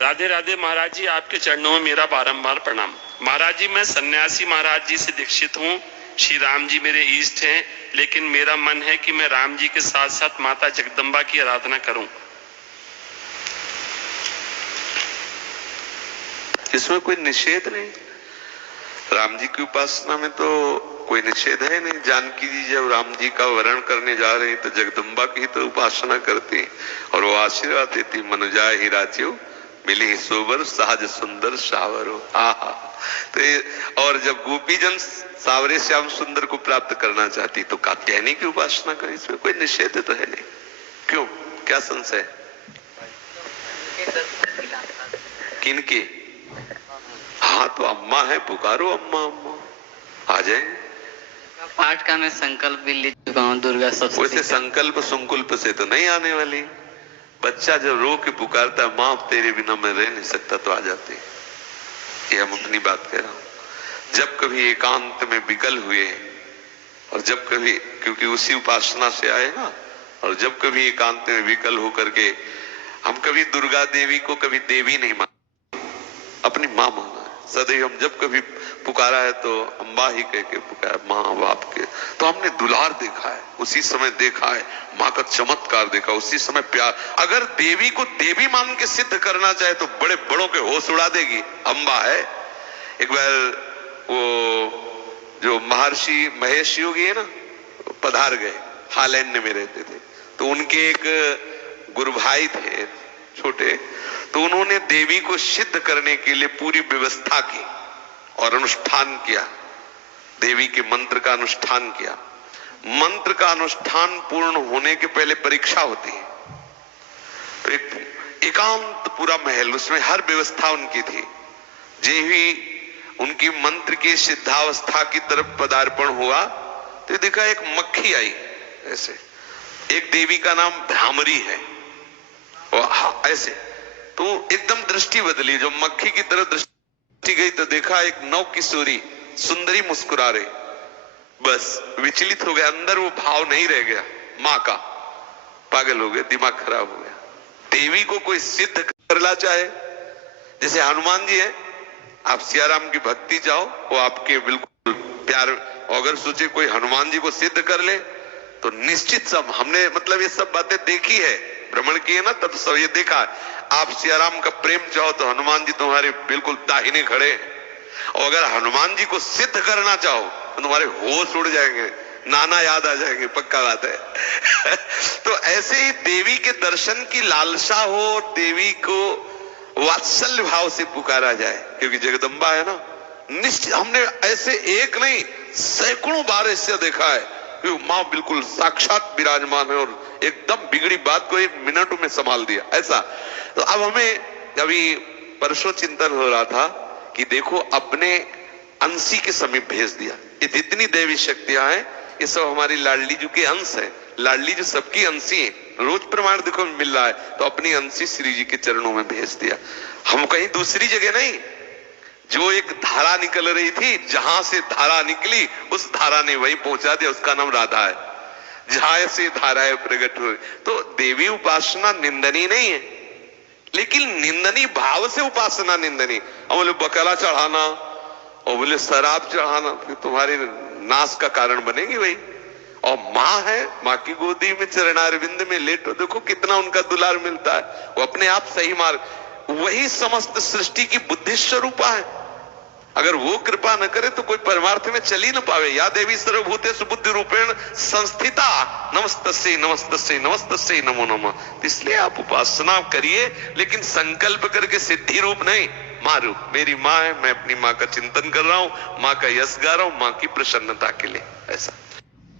राधे राधे महाराज जी, आपके चरणों में मेरा बारंबार प्रणाम। महाराज जी, मैं सन्यासी महाराज जी से दीक्षित हूँ। श्री राम जी मेरे इष्ट हैं, लेकिन मेरा मन है कि मैं राम जी के साथ साथ माता जगदम्बा की आराधना करूं। इसमें कोई निषेध नहीं। राम जी की उपासना में तो कोई निषेध है नहीं। जानकी जी जब राम जी का वरण करने जा रही तो जगदम्बा की तो उपासना करती और वो आशीर्वाद देती, मनुजा ही राज्यो मिली सोबर सहज सुंदर सावरो। आहा। तो और जब गोपीजन सावरे श्याम सुंदर को प्राप्त करना चाहती तो कात्यायनी की उपासना करें, इसमें कोई निषेध तो है नहीं। क्यों, क्या संशय? किनके? हाँ तो अम्मा है, पुकारो अम्मा अम्मा, आ जाए। पाठ का मैं संकल्प भी ले चुका हूँ दुर्गा सप्तमी। वैसे संकल्प संकुल्प से तो नहीं आने वाली। बच्चा जब रो के पुकारता है, माँ तेरे बिना मैं रह नहीं सकता, तो आ जाती। ये हम अपनी बात कह रहा हूं। जब कभी एकांत में विकल हुए और जब कभी, क्योंकि उसी उपासना से आए ना, और जब कभी एकांत में विकल होकर के हम कभी दुर्गा देवी को कभी देवी नहीं माना, अपनी माँ माना है सदैव। हम जब कभी पुकारा है तो अम्बा ही कह के पुकारा, माँ बाप के। तो हमने दुलार देखा है, उसी समय देखा है माँ का चमत्कार देखा, उसी समय प्यार। अगर देवी को देवी मान के सिद्ध करना चाहे तो बड़े बड़ों के होश उड़ा देगी। अम्बा है। एक बार वो जो महर्षि महेश योगी है ना, पधार गए, हालैंड में रहते थे। तो उनके एक गुरु भाई थे छोटे, तो उन्होंने देवी को सिद्ध करने के लिए पूरी व्यवस्था की और अनुष्ठान किया। देवी के मंत्र का अनुष्ठान किया। मंत्र का अनुष्ठान पूर्ण होने के पहले परीक्षा होती है। तो एक एकांत पूरा महल, उसमें हर व्यवस्था उनकी थी। जे ही उनकी मंत्र की सिद्धावस्था की तरफ पदार्पण हुआ तो देखा एक मक्खी आई ऐसे। एक देवी का नाम भ्रामरी है, ऐसे। तो एकदम दृष्टि बदली, जो मक्खी की तरफ दृष्टि गई तो देखा एक नव किशोरी सुंदरी मुस्कुरा रही। बस विचलित हो गया, अंदर वो भाव नहीं रह गया माँ का। पागल हो गए, दिमाग खराब हो गया। देवी को कोई सिद्ध करना चाहे, जैसे हनुमान जी है, आप सियाराम की भक्ति चाहो, वो आपके बिल्कुल प्यार। अगर सोचे कोई हनुमान जी को सिद्ध कर ले तो निश्चित सब, हमने मतलब ये सब बातें देखी है, भ्रमण की है ना, तब सब ये देखा। आप सियाराम का प्रेम चाहो तो हनुमान जी तुम्हारे बिल्कुल दाहिने खड़े हैं। और अगर हनुमान जी को सिद्ध करना चाहो तो तुम्हारे होश उड़ जाएंगे, नाना याद आ जाएंगे, पक्का बात है। तो ऐसे ही देवी के दर्शन की लालसा हो, देवी को वात्सल्य भाव से पुकारा जाए, क्योंकि जगदम्बा है ना। निश्चित हमने ऐसे एक नहीं सैकड़ों बार ऐसे देखा है कि माँ बिल्कुल साक्षात विराजमान है और एकदम बिगड़ी बात को एक मिनट में संभाल दिया, ऐसा। तो अब हमें अभी परसों चिंतन हो रहा था कि देखो अपने अंशी के समीप भेज दिया। ये जितनी देवी शक्तियां हैं ये सब हमारी लाडली जी के अंश है। लाडली जी सबकी अंशी है, रोज प्रमाण देखो मिल रहा है। तो अपनी अंशी श्री जी के चरणों में भेज दिया। हम कहीं दूसरी जगह नहीं, जो एक धारा निकल रही थी, जहां से धारा निकली उस धारा ने वहीं पहुंचा दिया, उसका नाम राधा है। जहां से धाराएं प्रकट हुई। तो देवी उपासना निंदनीय नहीं है, लेकिन निंदनीय भाव से उपासना निंदनीय। और बोले बकला चढ़ाना और बोले शराब चढ़ाना, फिर तुम्हारे नाश का कारण बनेगी वही। और माँ है, माँ की गोदी में चरणारविंद में लेटो, देखो कितना उनका दुलार मिलता है। वो अपने आप सही मार्ग, वही समस्त सृष्टि की बुद्धि स्वरूपा है। अगर वो कृपा न करे तो कोई परमार्थ में चल ही न पावे। या देवी सर्वभूतेषु बुद्धि रूपेण संस्थिता नमस्तस्यै नमस्तस्यै नमस्तस्यै नमो नमः। इसलिए आप उपासना करिए, लेकिन संकल्प करके सिद्धि रूप नहीं, माँ रूप। मेरी माँ है, मैं अपनी माँ का चिंतन कर रहा हूं, माँ का यश गा रहा हूं, माँ की प्रसन्नता के लिए, ऐसा।